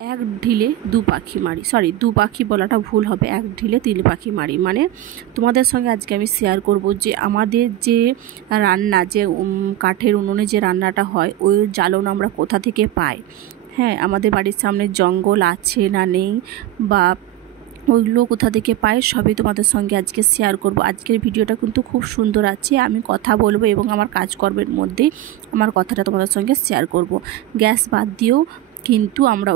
এক ঢিলে দু পাখি মারি, সরি দু পাখি বলাটা ভুল হবে, এক ঢিলে তিন পাখি মারি। মানে তোমাদের সঙ্গে আজকে আমি শেয়ার করব যে আমাদের যে রান্না, যে কাঠের উনুনে যে রান্নাটা হয়, ওই জ্বালন আমরা কোথা থেকে পাই। হ্যাঁ, আমাদের বাড়ির সামনে জঙ্গল আছে না নেই, বা ওইগুলো কোথা থেকে পাই, সবই তোমাদের সঙ্গে আজকে শেয়ার করব। আজকের ভিডিওটা কিন্তু খুব সুন্দর আছে, আমি কথা বলবো এবং আমার কাজকর্মের মধ্যেই আমার কথাটা তোমাদের সঙ্গে শেয়ার করব। গ্যাস বাদ দিয়েও কিন্তু আমরা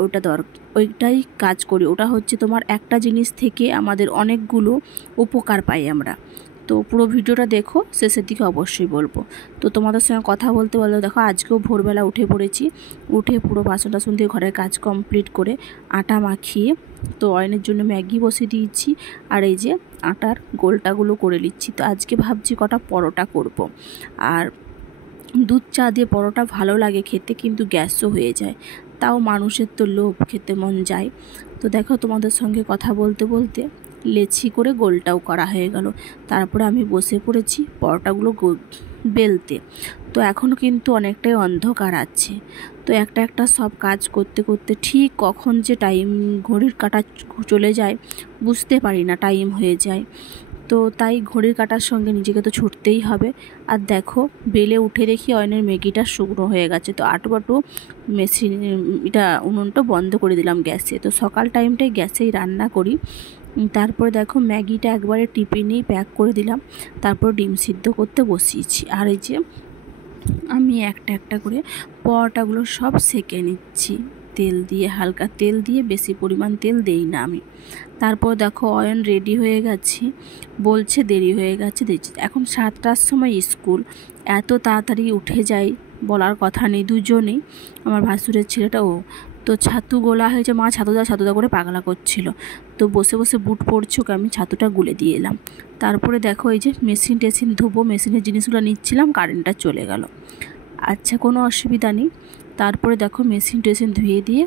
ওইটাই কাজ করি। ওটা হচ্ছে তোমার একটা জিনিস থেকে আমাদের অনেকগুলো উপকার পাই আমরা। তো পুরো ভিডিওটা দেখো, শেষের দিকে অবশ্যই বলবো। তো তোমাদের সঙ্গে কথা বলতে বলতে দেখো আজকেও ভোরবেলা উঠে পড়েছি। উঠে পুরো বাসন টাসন দিয়ে ঘরের কাজ কমপ্লিট করে আটা মাখিয়ে তো অয়নের জন্য ম্যাগি বসিয়ে দিয়েছি, আর এই যে আটার গোলটাগুলো করে নিচ্ছি। তো আজকে ভাবছি কটা পরোটা করব। আর দুধ চা দিয়ে পরোটা ভালো লাগে খেতে, কিন্তু গ্যাসও হয়ে যায়। তাও মানুষের তো লোভ, খেতে মন যায়। তো দেখো তোমাদের সঙ্গে কথা বলতে বলতে লেচি করে গোলটাও করা হয়ে গেল। তারপরে আমি বসে পড়েছি পরোটাগুলো বেলতে। তো এখনও কিন্তু অনেকটাই অন্ধকার আছে। তো একটা একটা সব কাজ করতে করতে ঠিক কখন যে টাইম, ঘড়ির কাঁটা চলে যায় বুঝতে পারি না, টাইম হয়ে যায়। তো তাই ঘড়ির কাঁটার সঙ্গে নিজেকে তো ছুটতেই হবে। আর দেখো বেলে উঠে দেখি অয়নের ম্যাগিটা শুকনো হয়ে গেছে। তো আটু মেশিন, এটা উনুনটা বন্ধ করে দিলাম গ্যাসে। তো সকাল টাইমটাই গ্যাসেই রান্না করি। তারপরে দেখো ম্যাগিটা একবারে টিফিনেই প্যাক করে দিলাম। তারপর ডিম সিদ্ধ করতে বসিয়েছি। আর এই যে আমি একটা একটা করে পরোটাগুলো সব সেঁকে নিচ্ছি তেল দিয়ে, হালকা তেল দিয়ে, বেশি পরিমাণ তেল দেই না আমি। তারপর দেখো অয়ন রেডি হয়ে গেছি, বলছে দেরি হয়ে গেছে। দেখছি এখন 7টার সময় স্কুল, এত তাড়াতাড়ি উঠে যাই বলার কথা নেই দুজনেই। আমার ভাসুরের ছেলেটাও তো ছাতু গোলা হয়েছে, মা ছাতুদা করে পাগলা করছিল। তো বসে বসে বুট পড়ছে, ওকে আমি ছাতুটা গুলে দিয়ে এলাম। তারপরে দেখো এই যে মেশিন টেশিন ধুবো, মেশিনের জিনিসগুলো নিচ্ছিলাম, কারেন্টটা চলে গেল। আচ্ছা, কোনো অসুবিধা নেই। তারপরে দেখো মেশিন টেশিন ধুয়ে দিয়ে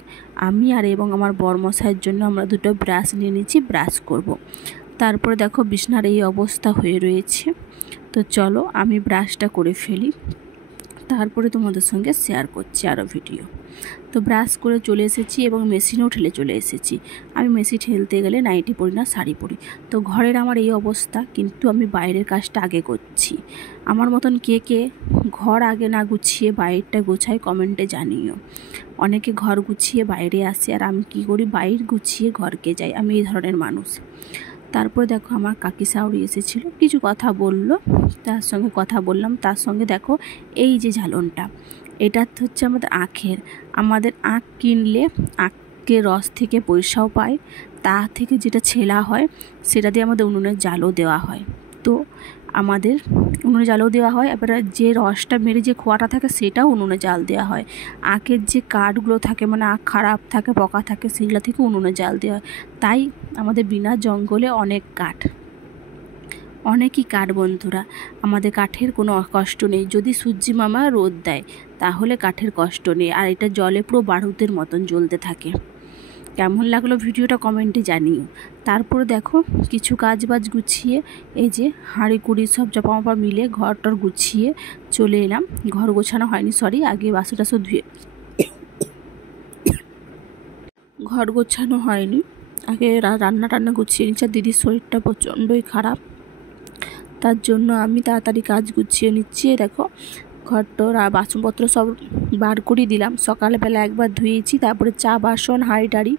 আমি আর এবং আমার বরমশাইয়ের জন্য আমরা দুটো ব্রাশ নিয়ে নিচ্ছি, ব্রাশ করব। তারপরে দেখো বিছনার এই অবস্থা হয়ে রয়েছে। তো চলো আমি ব্রাশটা করে ফেলি, তারপরে তোমাদের সঙ্গে শেয়ার করছি আরও ভিডিও। তো ব্রাশ করে চলে এসেছি এবং মেশিনেও ঠেলে চলে এসেছি। আমি মেশিন ঠেলতে গেলে নাইটি পরি না, শাড়ি পরি। তো ঘরের আমার এই অবস্থা, কিন্তু আমি বাইরের কাজটা আগে করছি। আমার মতন কে কে ঘর আগে না গুছিয়ে বাইরেটা গোছায় কমেন্টে জানিও। অনেকে ঘর গুছিয়ে বাইরে আসে, আর আমি কি করি, বাইরে গুছিয়ে ঘরকে যাই। আমি এই ধরনের মানুষ। তারপরে দেখো আমার কাকি শাশুড়ি এসেছিল, কিছু কথা বলল, তার সঙ্গে কথা বললাম। তার সঙ্গে দেখো এই যে ঝালনটা, এটা হচ্ছে আমাদের আখের। আমাদের আখ কিনলে আখের রস থেকে পয়সাও পায়, তা থেকে যেটা ছেলা হয় সেটা দিয়ে আমাদের উনুনের জালও দেওয়া হয়। তো আমাদের উনুনে জালও দেওয়া হয়, এবার যে রসটা মেরে যে খোয়াটা থাকে সেটাও উনুনে জাল দেওয়া হয়। আখের যে কাঠগুলো থাকে, মানে আখ খারাপ থাকে, পোকা থাকে, সেগুলো থেকে উনুনে জাল দেওয়া হয়। তাই আমাদের বিনা জঙ্গলে অনেকই কাঠ বন্ধুরা। আমাদের কাঠের কোনো কষ্ট নেই, যদি সূর্যি মামা রোদ দেয় তাহলে কাঠের কষ্ট নেই। আর এটা জলে পুরো বারুদের মতন জ্বলতে থাকে। কেমন লাগলো ভিডিওটা কমেন্টে জানিও। তারপরে দেখো কিছু কাজ বাজ গুছিয়ে এই যে হাঁড়ি কুড়ি সব জামা মিলে ঘরটার গুছিয়ে চলে এলাম। ঘর গোছানো হয়নি, সরি, আগে বাসন টাসন ধুয়ে ঘর গোছানো হয়নি, আগে রান্না গুছিয়ে নিচ্ছে। দিদির শরীরটা প্রচণ্ডই খারাপ, তার জন্য আমি তাড়াতাড়ি কাজ গুছিয়ে নিচ্ছি। দেখো ঘরটোর আর বাসনপত্র সব বার করে দিলাম, সকালবেলা একবার ধুয়েছি। তারপরে চা বাসন, হাঁড়ি টাড়ি।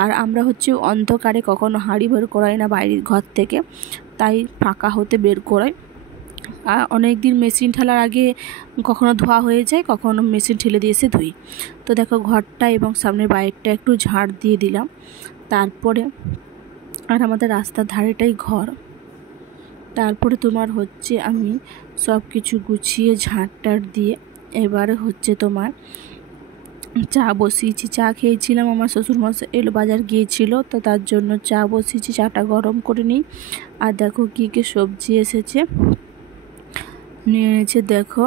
আর আমরা হচ্ছে অন্ধকারে কখনো হাঁড়ি বের করাই না বাইরের ঘর থেকে, তাই ফাঁকা হতে বের করাই। আর অনেক দিন মেশিন ঠেলার আগে কখনো ধোয়া হয়ে যায়, কখনো মেশিন ঠেলে দিয়ে এসে ধুই। তো দেখো ঘরটা এবং সামনের বাইরটা একটু ঝাড় দিয়ে দিলাম। তারপরে আর আমাদের রাস্তার ধারেটাই ঘর। তারপরে তোমার হচ্ছে আমি সব কিছু গুছিয়ে ঝাঁটটার দিয়ে এবারে হচ্ছে তোমার চা বসিয়েছি। চা খেয়েছিলাম, আমার শ্বশুরমশাই এলো, বাজার গিয়েছিল, তো তার জন্য চা বসিয়েছি, চাটা গরম করে নিই। আর দেখো কী কী সবজি এসেছে, নিয়ে এনেছে দেখো।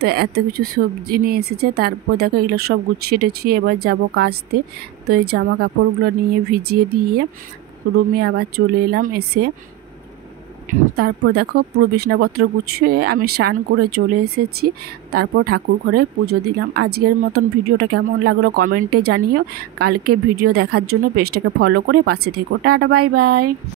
তো এত কিছু সবজি নিয়ে এসেছে। তারপর দেখো এগুলো সব গুছিয়ে টেছিয়ে এবার যাবো কাচতে। তো এই জামা কাপড়গুলো নিয়ে ভিজিয়ে দিয়ে রুমে আবার চলে এলাম। এসে তারপর দেখো পুরো বিছানাপত্র গুছিয়ে আমি স্নান করে চলে এসেছি। তারপর ঠাকুর ঘরে পুজো দিলাম। আজকের মতন ভিডিওটা কেমন লাগলো কমেন্টে জানিও। কালকে ভিডিও দেখার জন্য পেজটাকে ফলো করে পাশে থেকো। Tata bye bye.